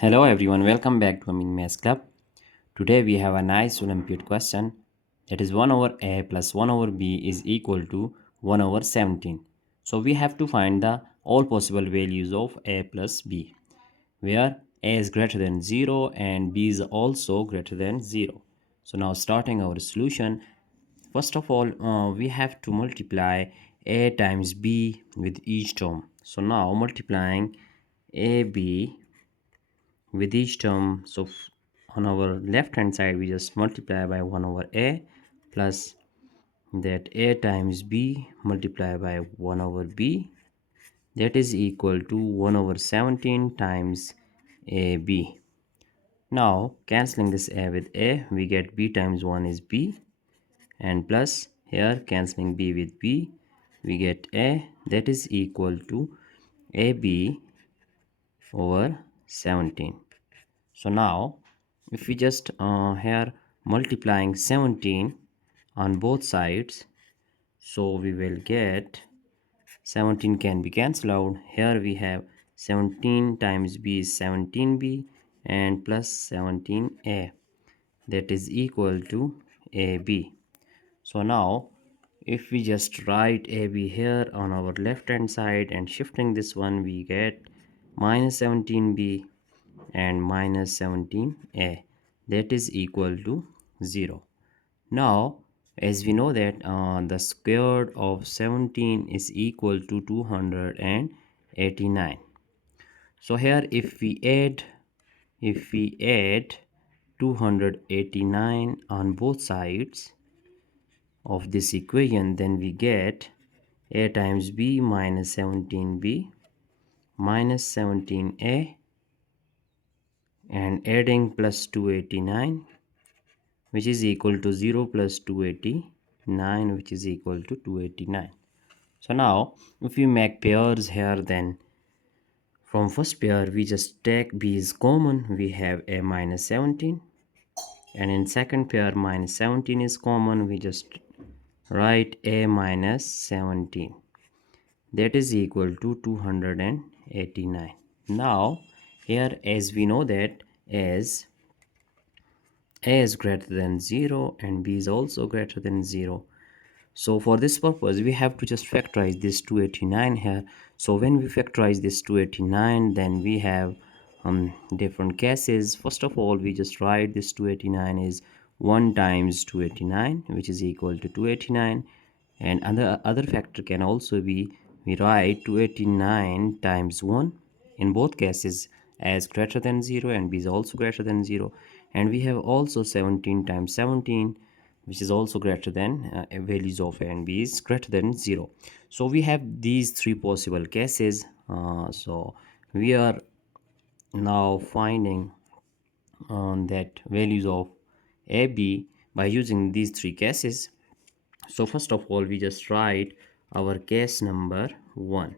Hello everyone, welcome back to Amin Maths Club. Today we have a nice Olympiad question, that is 1 over a plus 1 over b is equal to 1 over 17. So we have to find the all possible values of a plus b, where a is greater than 0 and b is also greater than 0. So now starting our solution, first of all we have to multiply a times b with each term. So now multiplying ab with each term, so on our left hand side we just multiply by 1 over a plus that a times b multiply by 1 over b, that is equal to 1 over 17 times ab. Now cancelling this a with a, we get b times 1 is b, and plus here cancelling b with b, we get a, that is equal to ab over 17. So now if we just here multiplying 17 on both sides, so we will get 17 can be cancelled out. Here we have 17 times b is 17b and plus 17a, that is equal to ab. So now if we just write ab here on our left hand side and shifting this one, we get minus 17b and minus 17a, that is equal to 0. Now as we know that the square root of 17 is equal to 289. So here if we add 289 on both sides of this equation, then we get a times b minus 17b minus 17a, and adding plus 289, which is equal to 0 plus 289, which is equal to 289. So now if we make pairs here, then from first pair we just take b is common, we have a minus 17, and in second pair minus 17 is common, we just write a minus 17, that is equal to 289. Now here as we know that as a is greater than 0 and b is also greater than 0, so for this purpose we have to just factorize this 289 here. So when we factorize this 289, then we have different cases. First of all, we just write this 289 is 1 times 289, which is equal to 289, and other factor can also be, we write 289 times 1 in both cases as greater than 0 and b is also greater than 0, and we have also 17 times 17, which is also greater than values of a and b is greater than 0. So we have these three possible cases. So we are now finding that values of a b by using these three cases. So first of all, we just write our case number 1.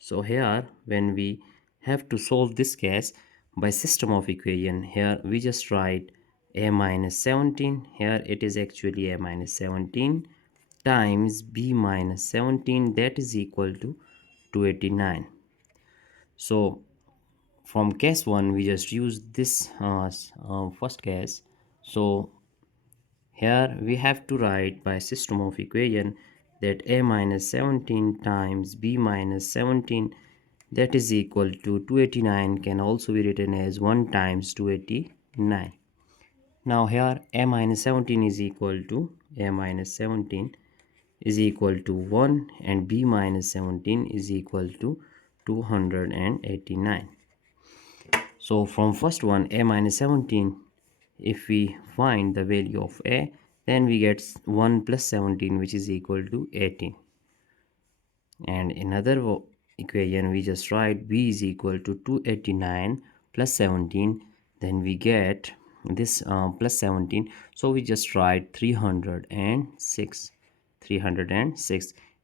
So here when we have to solve this case by system of equation, here we just write a minus 17, here it is actually a minus 17 times b minus 17, that is equal to 289. So from case 1 we just use this first case. So here we have to write by system of equation that a minus 17 times b minus 17, that is equal to 289, can also be written as 1 times 289. Now here a minus 17 is equal to 1 and b minus 17 is equal to 289. So from first one, a minus 17, if we find the value of a, then we get 1 plus 17, which is equal to 18. And in another equation, we just write b is equal to 289 plus 17, then we get this plus 17, so we just write 306.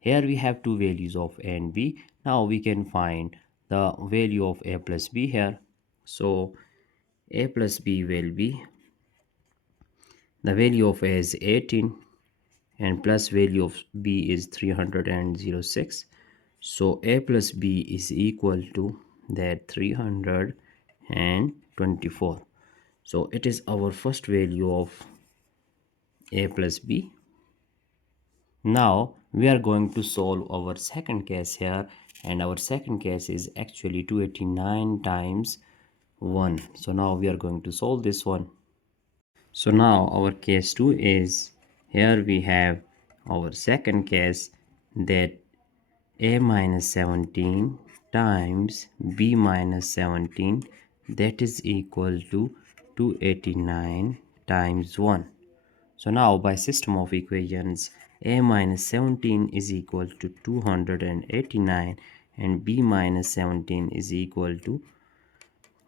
Here we have two values of a and b. Now we can find the value of a plus b here. So a plus b will be, the value of a is 18 and plus value of b is 306. So a plus b is equal to that 306 and 24. So it is our first value of a plus b. Now we are going to solve our second case here, and our second case is actually 289 times 1. So now we are going to solve this one. So now our case 2 is, here we have our second case, that a minus 17 times b minus 17, that is equal to 289 times 1. So now by system of equations, a minus 17 is equal to 289 and b minus 17 is equal to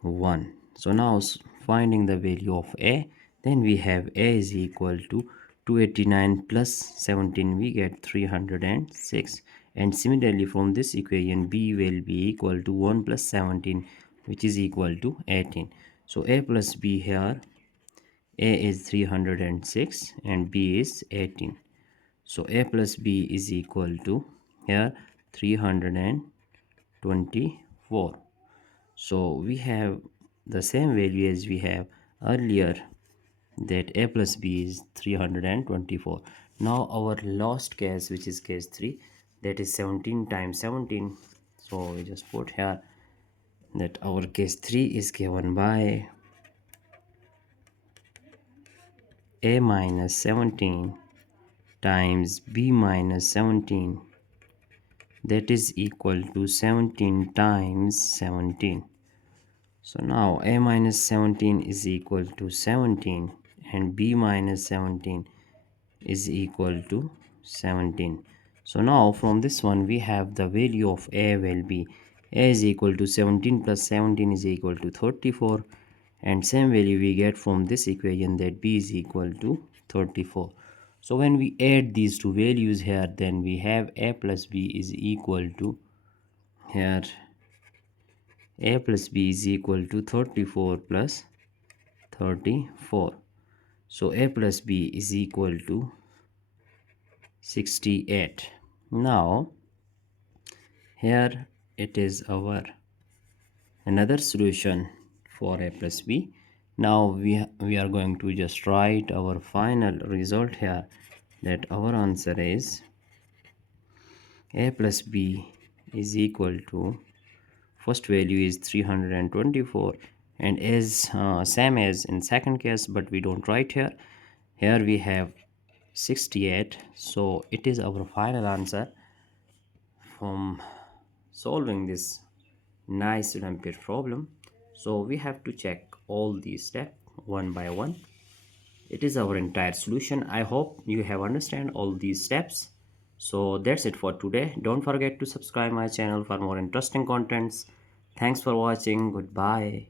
1. So now finding the value of a, then we have a is equal to 289 plus 17, we get 306. And similarly from this equation, b will be equal to 1 plus 17, which is equal to 18. So a plus b here, a is 306 and b is 18. So a plus b is equal to here 324. So we have the same value as we have earlier, that a plus b is 324. Now our last case, which is case 3, that is 17 times 17. So we just put here that our case 3 is given by a minus 17 times b minus 17, that is equal to 17 times 17. So now a minus 17 is equal to 17 and b minus 17 is equal to 17. So now from this one we have the value of a will be, a is equal to 17 plus 17 is equal to 34, and same value we get from this equation, that b is equal to 34. So when we add these two values here, then we have a plus b is equal to, here a plus b is equal to 34 plus 34. So a plus b is equal to 68. Now here it is our another solution for a plus b. Now we are going to just write our final result here, that our answer is a plus b is equal to, first value is 324, and is same as in second case, but we don't write here. Here we have 68. So it is our final answer from solving this nice Olympiad problem. So we have to check all these steps one by one. It is our entire solution. I hope you have understand all these steps. So that's it for today. Don't forget to subscribe my channel for more interesting contents. Thanks for watching. Goodbye.